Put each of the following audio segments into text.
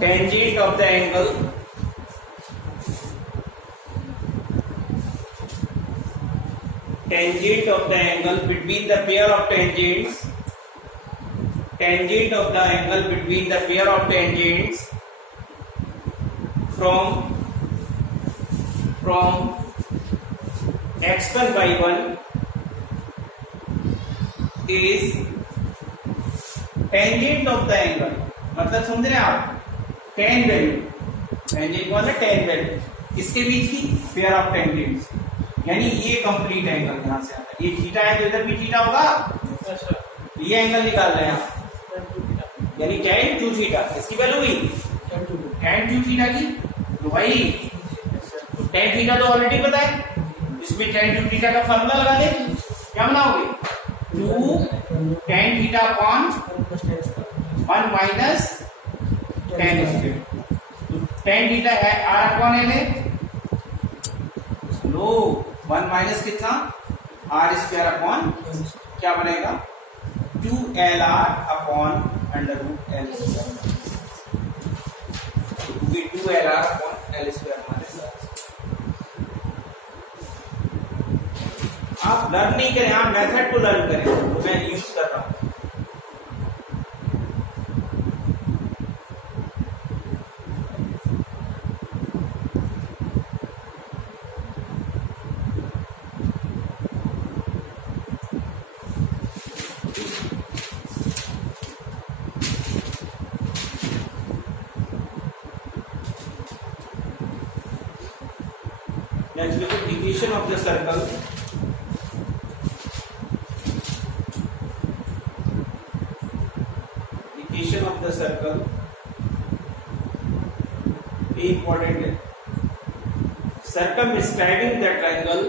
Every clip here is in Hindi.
tangent of the angle between the pair of tangents from x1 y1 is tangent of the angle, मतलब समझ रहे हैं आप, tan वैल्यू, टेंजेंट वाला tan वैल्यू इसके बीच की पेयर ऑफ टेंजेंट्स, यानी ये कंप्लीट एंगल यहां से आता है, ये थीटा है तो इधर भी थीटा होगा, ये एंगल निकाल रहे हैं आप, यानी tan 2 थीटा, इसकी वैल्यू हुई tan 2 थीटा की, तो भाई tan थीटा तो ऑलरेडी पता है, इसमें tan 2 थीटा का फार्मूला लगा दे, क्या बनाओगे 2 tan theta upon 1 minus tan square, तो tan थीटा है r अपॉन l है, लो 1 माइनस कितना r स्क्वायर अपॉन क्या बनेगा 2lr upon under root l square, 2lr upon l square हमारे साथ। आप लर्न नहीं करें, आप मेथड को लर्न करें, तो मैं यूज कर रहा हूं। Let's look at equation of the circle. Equation of the circle. Be important है. Circumscribing the triangle.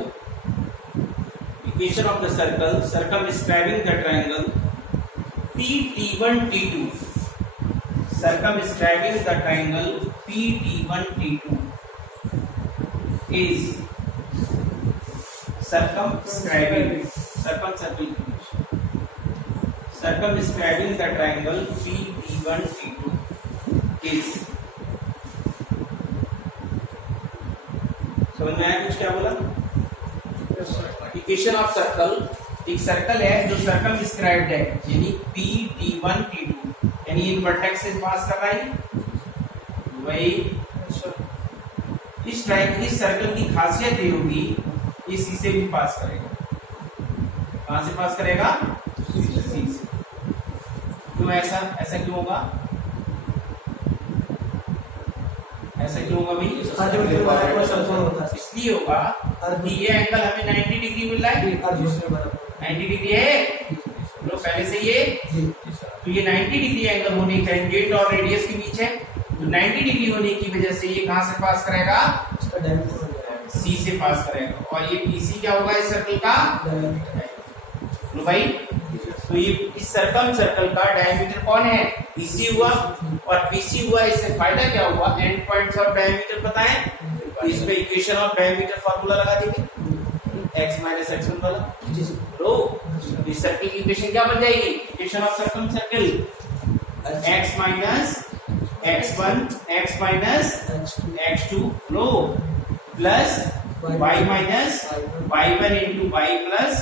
Equation of the circle. Circumscribing the triangle. PT1 T2. Circumscribing the triangle PT1 T2 is circumscribing the triangle PT1 T2 is, समझ में आया कुछ क्या बोला? इक्वेशन ऑफ सर्कल, एक सर्कल है जो सर्कमस्क्राइब्ड है, यानी PT1 T2, यानी इन वर्टेक्स से पास कर रहा है, वही इस सर्कल की खासियत ये होगी, ये सी से भी पास करेगा, कहां से पास करेगा? सी से। क्यों ऐसा क्यों होगा? ऐसा क्यों होगा भाई? इसलिए होगा कि ये एंगल हमें 90 डिग्री मिल रहा है, 90 डिग्री है तो पहले से ये, तो ये 90 डिग्री एंगल होने का टेंजेंट और रेडियस के बीच है, तो 90 डिग्री होने की वजह से ये कहां से पास करेगा? सी से पास करेगा, और ये पीसी क्या होगा इस सर्कल का? लो भाई, तो ये इस सर्कल का डायमीटर कौन है? पीसी हुआ, और पीसी हुआ, इससे फायदा क्या हुआ? एंड पॉइंट्स ऑफ डायमीटर पता है, तो इस पे इक्वेशन ऑफ डायमीटर फार्मूला लगा देंगे, x माइनस x1 वाला, तो इस सर्कल की इक्वेशन क्या बन जाएगी? Equation of circle x minus x1 x minus x2 लो plus y minus y1 into y plus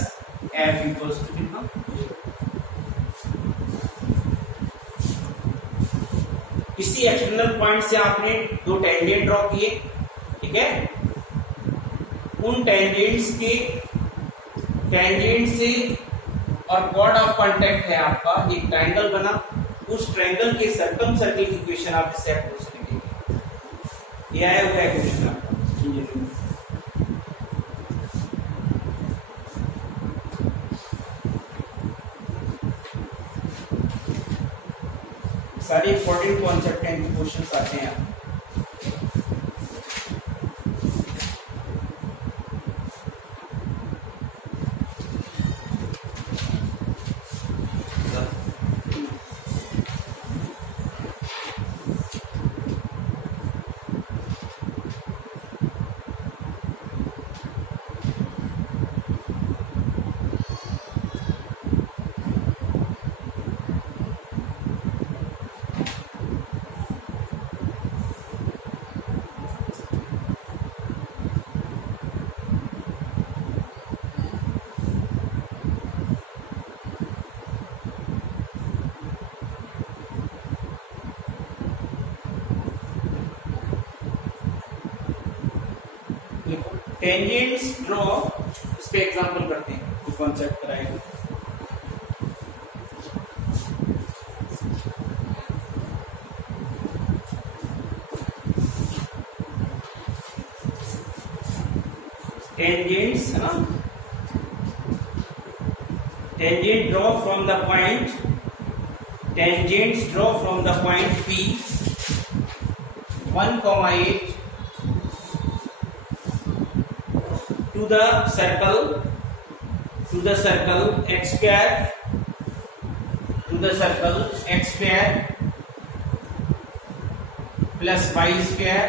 f equals to कितना? किसी एक्सटर्नल पॉइंट से आपने दो टेंजेंट ड्रॉ किए, ठीक है, उन टेंजेंट्स से और कॉर्ड ऑफ कांटेक्ट है आपका, एक ट्रायंगल बना, उस ट्रायंगल के सर्कल की इक्वेशन आप इससे अप्रोच करेंगे, ये आया हुआ इक्वेशन आपका इंजीनियरिंग। सारे इंपॉर्टेंट कॉन्सेप्ट हैं, क्वेश्चंस आते हैं। टेंजेंट्स ड्रॉ, इस पे एग्जांपल करते हैं, तो कॉन्सेप्ट कराएंगे। टेंजेंट्स है ना, tangent draw from the point, tangents draw from the point P 1,8 to the circle x square, to the circle x square plus y square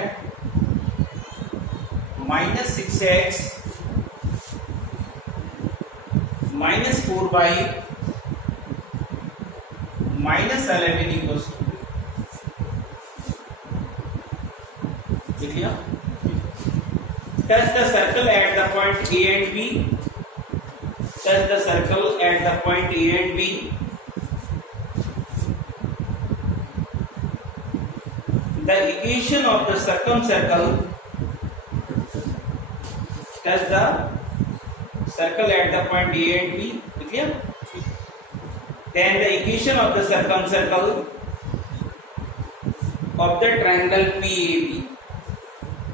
minus 6x minus 4y minus 11 equals to, देख लिया। Touch the circle at the point A and B. Touch the circle at the point A and B. The equation of the circumcircle. Touch the circle at the point A and B. Clear? Then the equation of the circumcircle of the triangle PAB.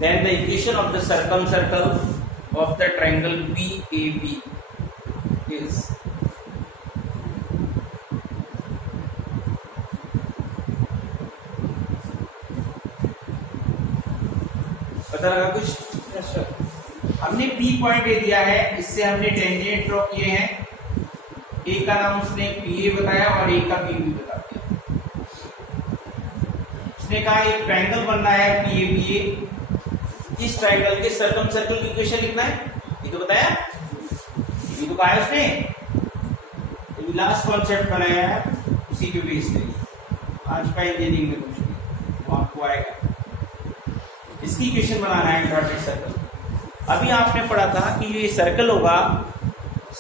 Then the equation of the circumcircle of the triangle PAB is पता लगा कुछ? हमने P पॉइंट ए दिया है, इससे हमने टेंजेंट ड्रॉ किए हैं। ए का नाम उसने PA बताया और ए का PB बता दिया। उसने कहा एक ट्रायंगल बन रहा है PABA, इस ट्रायंगल के सर्कमसर्कल की इक्वेशन लिखना है, ये तो बताया, ये तो कहा है उसने। तो लास्ट कॉन्सेप्ट बनाया है उसी के बेस पे, आज का इंजीनियरिंग में कुछ नहीं वो आपको आएगा। इसकी इक्वेशन बनाना है क्वाड्रेटिक सर्कल। अभी आपने पढ़ा था कि ये सर्कल होगा,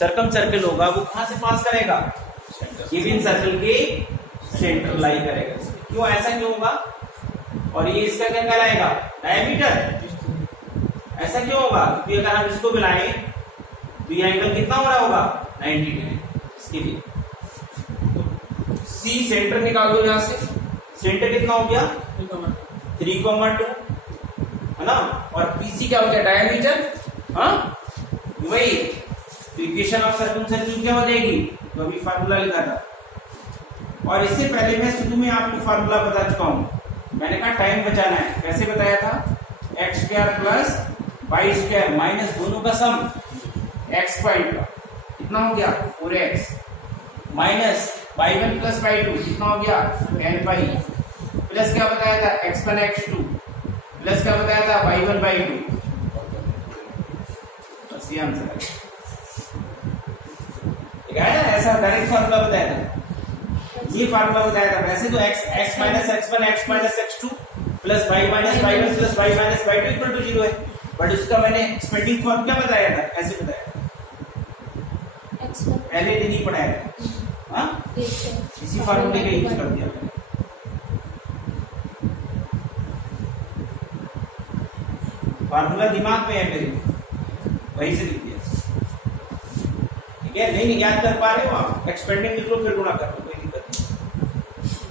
सर्कमसर्कल होगा, वो कहां से पास करेगा? गिवन सर्कल के सेंटर लाई करेगा। क्यों, ऐसा क्यों होगा? और ये इसका क्या कहलाएगा? डायमीटर। ऐसा क्यों होगा? क्योंकि अगर हम इसको मिलाएं तो ये एंगल कितना हो रहा होगा? 90 डिग्री। इसके लिए सी सेंटर निकाल दो, यहां से सेंटर कितना हो गया? 3,2 है ना, और पीसी क्या हो गया? डायमीटर। हाँ वही तो इक्वेशन ऑफ सर्कमसर्कल क्या हो जाएगी? तो अभी फार्मूला लिखा था, और इससे पहले मैं शुरू में आपको फार्मूला बता चुका हूं। मैंने कहा टाइम बचाना है, कैसे बताया था? X square plus y square minus दोनों का सम एक्स पॉइंट का कितना हो गया? 4x minus y1 plus y2 कितना हो गया? 10y प्लस क्या बताया था? x1 x2 प्लस क्या बताया था? y1 y2। बस ये आंसर है, ठीक है ना? ऐसा डायरेक्ट फार्मूला बताया था, ये फार्मूला बताया था। वैसे तो x minus x1 x minus x2 plus y minus y1 plus y minus y2 equal to 0 है, बट उसका मैंने एक्सपेंडिंग फॉर्म क्या बताया था? ऐसे बताया था, पहले दिन ही पढ़ाया था। हाँ, इसी फार्मूले का यूज कर दिया मैंने। फार्मूला दिमाग में है मेरे, वहीं से लिख दिया, ठीक है? नहीं याद कर पा रहे हो आप, एक्सपेंडिंग लिख लो, फिर गुणा कर लो, कोई दिक्कत नहीं,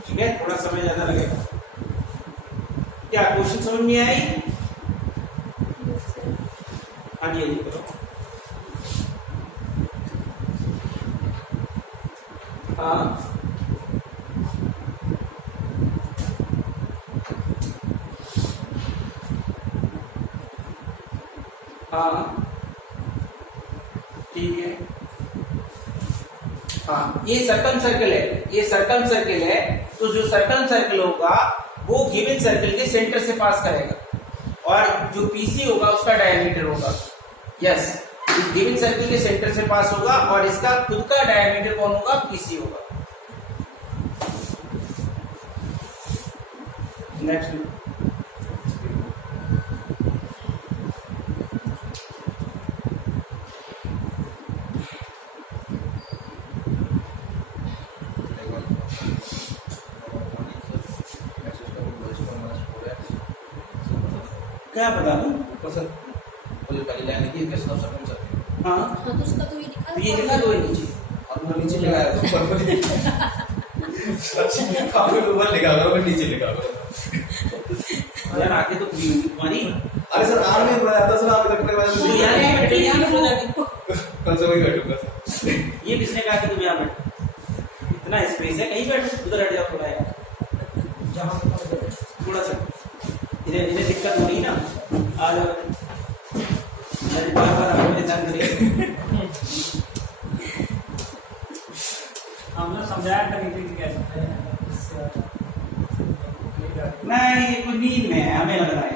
ठीक है? थोड़ा समय ज्यादा लगेगा। क्या क्वेश्चन समझ में आई? हाँ जी, करो। हाँ हाँ ठीक है। हाँ, ये सर्कम सर्कल है, ये सर्कम सर्कल है, तो जो सर्कम सर्कल होगा वो गिवन सर्कल के सेंटर से पास करेगा, और जो पीसी होगा उसका डायमीटर होगा। यस, इस गिवन सर्कल के सेंटर से पास होगा, और इसका खुद का डायमीटर कौन होगा? पीसी होगा। नेक्स्ट क्या बता दूं? वाली लाइन लिखी है ऑफ सर्कम हाँ हाँ तो उसका तो ये लिखा तो ये लिखा दो नीचे और वो नीचे लिखा है ऊपर को अच्छा आपने ऊपर लिखा होगा मैं नीचे लिखा होगा यार आगे तो पूरी होगी तुम्हारी। अरे सर आर नहीं बनाया था सर आप रखने वाले तो यार यहाँ बैठे यहाँ हो जाके कल से वही बैठूंगा ये किसने कहा कि तुम यहाँ बैठो? इतना स्पेस है, कहीं बैठो, उधर हट जाओ थोड़ा यार, जहाँ थोड़ा सा इन्हें इन्हें दिक्कत हो रही ना, आ जाओ। अरे बार आपको इंतजार करें। हमने समझाया था कि कैसे नहीं ये कुछ नींद में है, हमें लग रहा है।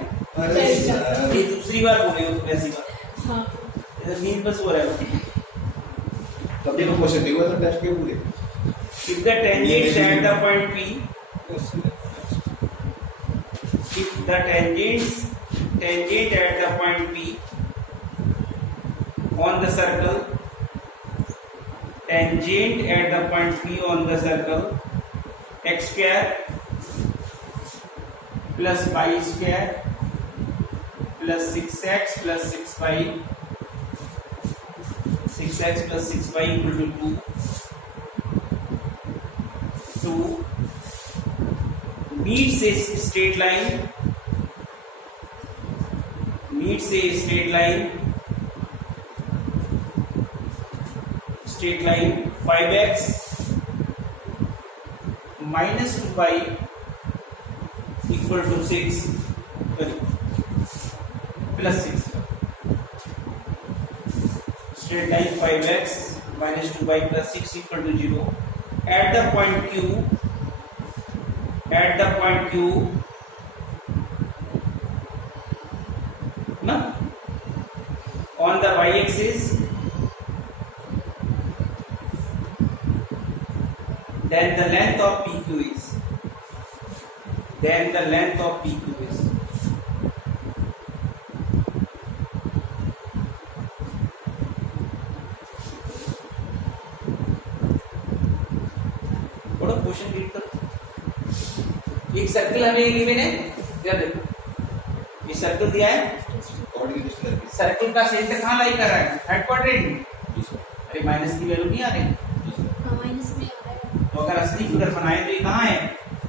अरे यार ये दूसरी बार हो रही हो तुम ऐसी बात, हाँ इधर नींद पर सो रहे हो। तब देखो क्वेश्चन देखो सर टेस्ट के पूरे If the tangents at the point P, if the tangent at the point P on the circle, tangent at the point P on the circle, x square plus y square plus 6x plus 6y, 6x plus 6y equal to 2. 2 meets a straight line, meets a straight line 5x minus 2y equal to 6 plus 6. Straight line 5x minus 2y plus 6 equal to 0. At the point Q, no, on the y-axis, then the length of PQ is, थोड़ा क्वेश्चन रीड करो। एक सर्कल हमें गिवन है, क्या देखो ये सर्कल दिया है, कोऑर्डिनेशन की सर्कल का सेंटर कहाँ लाई कर रहा है? Third quadrant. अरे माइनस की वैल्यू नहीं आ रही, हाँ माइनस में आ रहा है। तो अगर असली फिगर बनाए तो ये कहाँ है?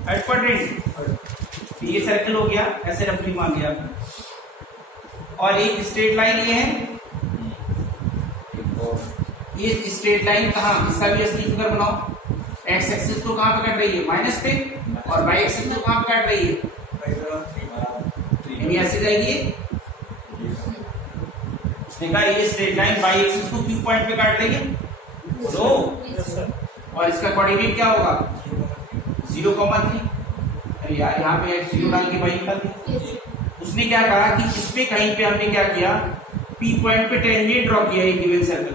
Third quadrant. तो ये सर्कल हो गया, ऐसे रफली मान लिया आपने। और एक स्ट्रेट लाइन ये है, ये स्ट्रेट लाइन कहाँ, इसका भी असली फिगर बनाओ। एक्स एक्सिस तो कहाँ पे कट रही है? माइनस पे, और वाई एक्सिस तो कहाँ पे कट रही है? यानी ऐसे जाएगी। उसने कहा ये स्ट्रेट लाइन वाई एक्सिस को क्यू पॉइंट पे काट लेंगे तो, और इसका कोऑर्डिनेट क्या होगा? 0,3। अरे यार यहाँ पे x 0 डाल के y निकाल दिया। उसने क्या कहा कि इसमें कहीं पे हमने क्या किया, P पॉइंट पे टेंजेंट ड्रॉ किया एक गिवन सर्कल,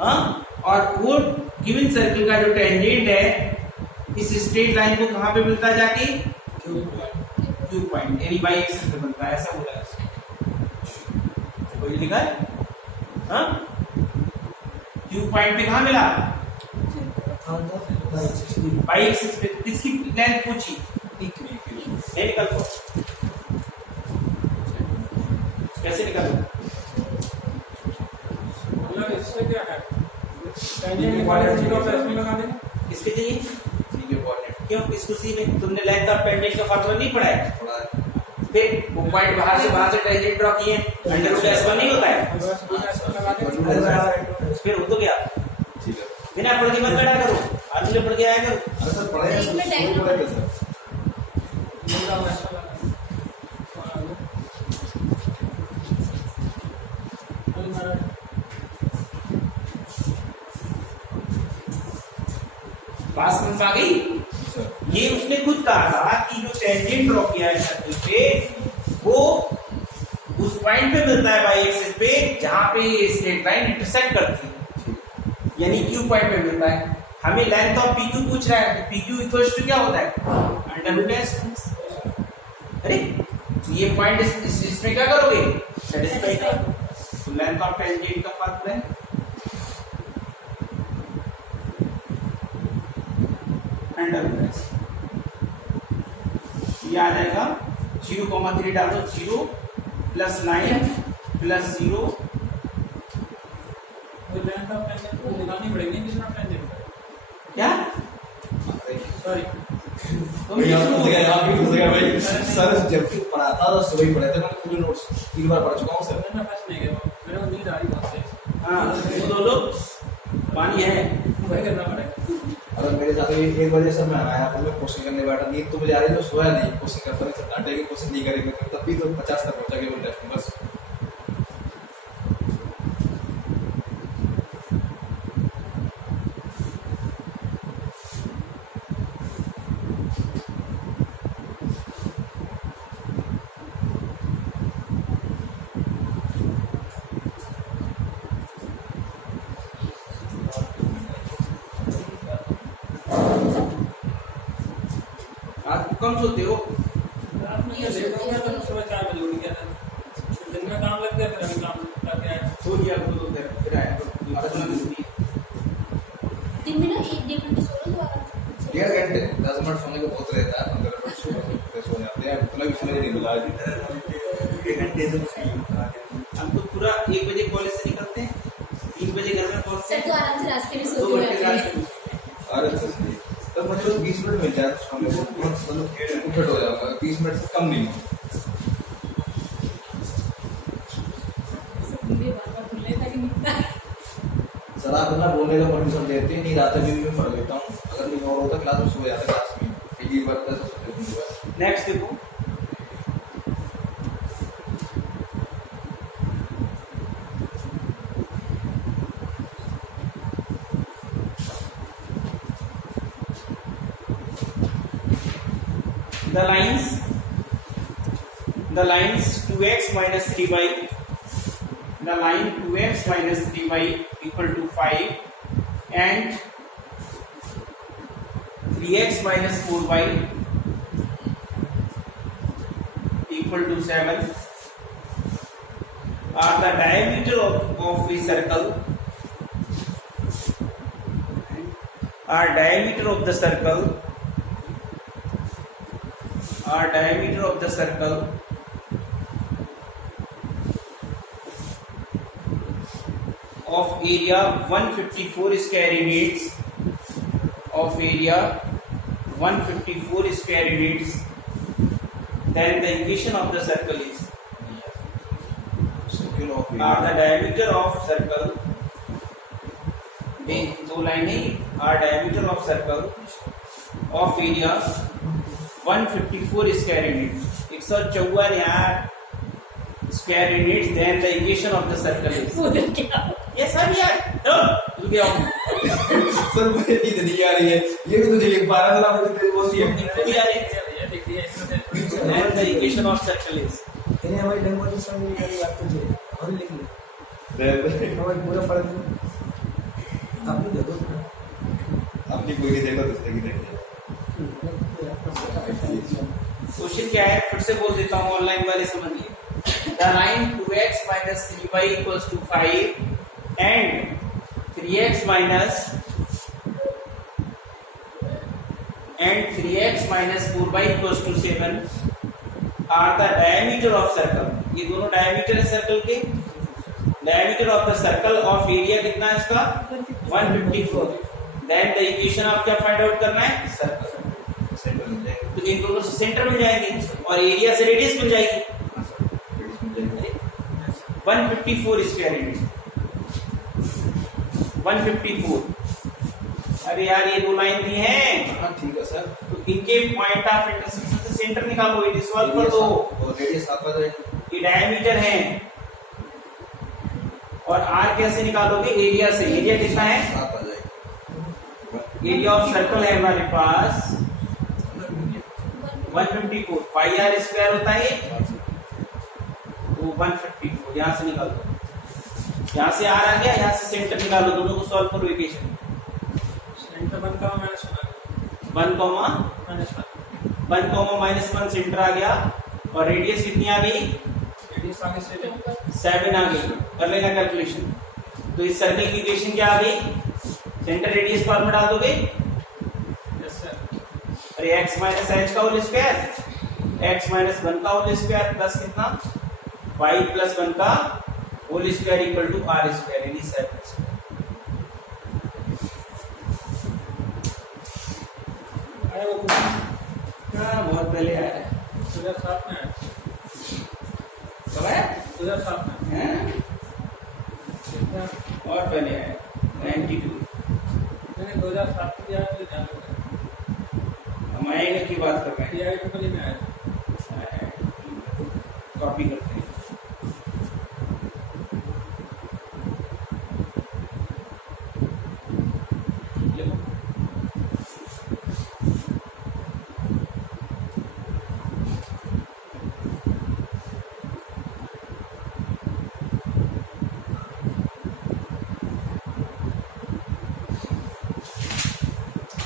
हाँ, और वो गिवन सर्कल का जो टेंजेंट है इस स्ट्रेट लाइन को कहाँ पे मिलता है जाके? क्यू पॉइंट, यानी y एक्सिस पे बनता है, ऐसा बोला है। कोई लिखा है, हाँ, क्यू पॉइंट पे कहाँ मिला? y एक्सिस पे। किसकी लेंथ पूछी? नहीं निकल तो कैसे निकल? मतलब इससे क्या है? टेंजेंट वाले 0 पे इसमें लगा देंगे। किसके चाहिए? ठीक है कोऑर्डिनेट क्यों? किस खुशी में? तुमने लेंथ ऑफ टेंजेंट का फॉर्मूला नहीं पढ़ा है? थोड़ा फिर वो पॉइंट बाहर से टेंजेंट ड्रॉ किए, अंडर रूट s1 नहीं होता है? फिर हो तो गया। ठीक है बिना पढ़ के मत बैठा करो, आदमी पढ़ के आया करो। अरे सर पढ़ाई एक मिनट टाइम शुरू करें सर बात समझ में आ गई? सर ये उसने खुद कहा था कि जो टेंजेंट ड्रॉ किया है सर्कल पे वो उस पॉइंट पे मिलता है y एक्सिस पे जहां पे ये स्ट्रेट लाइन इंटरसेक्ट करती है, यानी Q पॉइंट पे मिलता है। हमें लेंथ ऑफ PQ पूछ रहा है, तो PQ इक्वल्स टू क्या होता है? Under root s। अरे तो ये पॉइंट इसमें क्या करोगे? सेटिस्फाई करोगे। तो लेंथ ऑफ टेंजेंट का फॉर्मूला है अंडर रूट s। ये आ जाएगा 0,3 डालो, 0 + 9 प्लस 0 वो लेंथ ऑफ टेंजेंट को निकालनी पड़ेगी कितना टेंजेंट है क्या सॉरी भैया फंस गया भाई सर जब भी पढ़ाता था सुबह ही पढ़े थे मैंने पूरे नोट्स 3 बार पढ़ चुका हूँ सर मैं फंस नहीं गया मेरे को नींद आ रही बहुत तेज हाँ वो दो लोग पानी है वही करना पड़ेगा अगर मेरे साथ भी 1 बजे सर मैं आया फिर मैं क्वेश्चन करने बैठा नींद तो मुझे आ रही तो सोया नहीं क्वेश्चन करता नहीं सर डांटेगी क्वेश्चन नहीं करेंगे तब भी तो 50 तक पहुंचा केवल टेस्ट में बस आज कम सोते हो रात में क्या लेट हो गया तो सुबह 4 बजे उठ गया था दिन में काम लग गया फिर अभी काम करके आया सो लिया तो फिर आया तो दोबारा सोना दिन में ना 1-1.5 घंटे सो लो दोबारा 1.5 घंटे 10 मिनट सोने का बहुत रहता है 15 मिनट सो जाते हैं उतना भी समय नहीं मिला 1 घंटे से हम तो पूरा 1 बजे कॉलेज से निकलते हैं 3 बजे घर में पहुंचते सर तो हैं आराम से रास्ते में 2 सो घंटे के रास्ते में। अरे सर तब मुझे बस 20 मिनट मिल जाए तो शाम को बहुत मतलब उठट हो जाऊंगा 20 मिनट से कम नहीं हो मुझे बार-बार भूलने तक नहीं मिलता सर आप अपना बोलने का परमिशन देते हैं नहीं रात में भी मैं पढ़ लेता हूँ अगर नहीं और होता क्लास में सो जाता क्लास में एक ही बार तो नेक्स्ट देखो the lines 2x minus 3y the line 2x minus 3y equal to 5 and 3x minus 4y equal to 7 are the diameter of a circle are diameter of the circle of area 154 square units of area 154 square units then the equation of the circle is circle of the diameter of circle दो लाइनें are diameter of circle of area 154 square units 154 यार square units then the equation of the circle is उधर क्या ये सब यार तू क्या सर मुझे नींद नहीं आ रही है ये भी तो नहीं लिख पा रहा था मुझे तेरे वो सीएम भी आ रही ये देख दिया इसने then the equation of circle is इन्हें हमारी लैंग्वेज समझ नहीं करनी बात तुझे और लिख ले हमारे पूरा पढ़ दो आपने दे दो अपनी कोई नहीं देखा दूसरे की देख क्वेश्चन क्या है फिर से बोल देता हूँ ऑनलाइन वाले समझिए the line 2x minus 3y equals to 5 and 3x minus 4y equals to 7 are the diameter of circle ये दोनों diameter है सर्कल के diameter of the circle of area कितना है इसका 154 then the equation आप क्या फाइंड आउट करना है सर्कल तो इन दोनों से सेंटर मिल जाएंगे और एरिया से रेडियस मिल जाएगी 154 स्क्वायर यूनिट 154 अरे यार ये दो लाइन दी हैं हाँ ठीक है सर तो इनके पॉइंट ऑफ इंटरसेक्शन से सेंटर निकालो ये सॉल्व कर दो और रेडियस 7 आ जाएगी ये डायमीटर है और आर कैसे निकालोगे एरिया से एरिया कितना है 7 आ जाएगी एरिया ऑफ सर्कल है हमारे पास 154 पाई आर स्क्वायर होता है तो 154 यहाँ से निकाल दो यहाँ से आर आ गया यहाँ से सेंटर निकालो दोनों को सॉल्व करो इक्वेशन सेंटर 1 का वन कॉमा -1 सेंटर आ गया और रेडियस कितनी आ गई रेडियस आगे से 7 आ गई कर लेना कैलकुलेशन तो इस सर्कल की इक्वेशन क्या आ गई सेंटर रेडियस पार में डाल दोगे यस सर अरे x माइनस एच का होल स्क्वायर x माइनस 1 का होल स्क्वायर प्लस कितना y प्लस 1 का whole square equal to r square यानी 7 स्क्वायर। आया वो कुछ हाँ बहुत पहले आया है। 2007 में आया, कब आया 2007 में हैं? कितना? और पहले आया 92। मैंने 2007 में दिया है, मुझे ध्यान लगा। हम आएगा की बात कर रहे AI ट्रिपल में आया हैं, कॉपी करते हैं। देखो।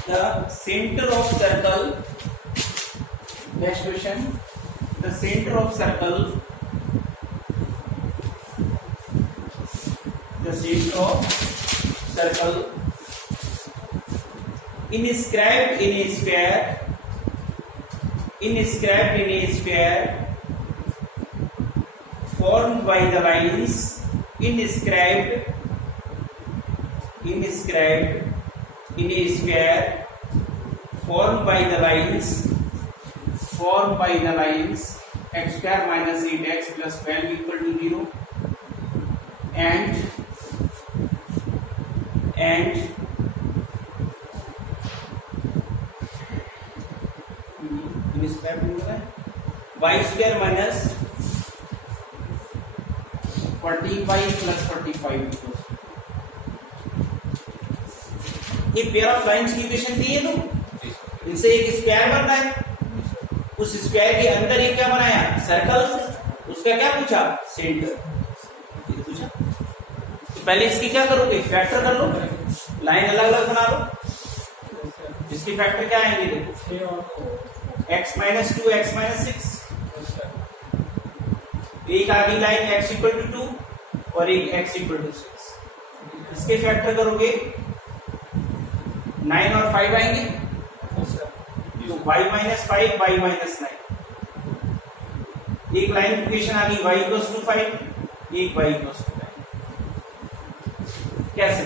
The center of circle. Next question. The center of circle. The center of circle inscribed in a square. Inscribed in a square formed by the lines. Inscribed in a square formed by the lines x square minus 8x plus 12 equal to 0 and y square minus 40y plus 45 equals ये पेयर ऑफ लाइंस की इक्वेशन दी है तो इनसे एक स्क्वायर बनना है, उस स्क्वायर के अंदर एक क्या बनाया सर्कल, उसका क्या पूछा सेंटर ये पूछा। तो पहले इसकी क्या करोगे फैक्टर कर लो, लाइन अलग अलग बना लो। इसकी फैक्टर क्या आएंगे देखो x माइनस 2 x माइनस 6, एक आगे लाइन x इक्वल टू 2 और एक x इक्वल टू 6, इसके फैक्टर करोगे 9 और 5 आएंगे तो y माइनस 5 y माइनस 9, एक लाइन इक्वेशन आ गई y इक्वल्स टू 5, एक y इक्वल्स टू 9। कैसे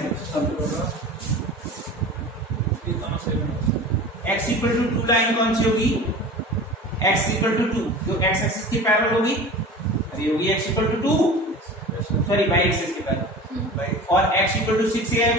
x इक्वल टू 2 लाइन कौन सी होगी x इक्वल टू 2 जो x एक्सिस की पैरेलल होगी, अरे होगी x equal to 2 sorry y axis की पैरेलल और x इक्वल टू 6 है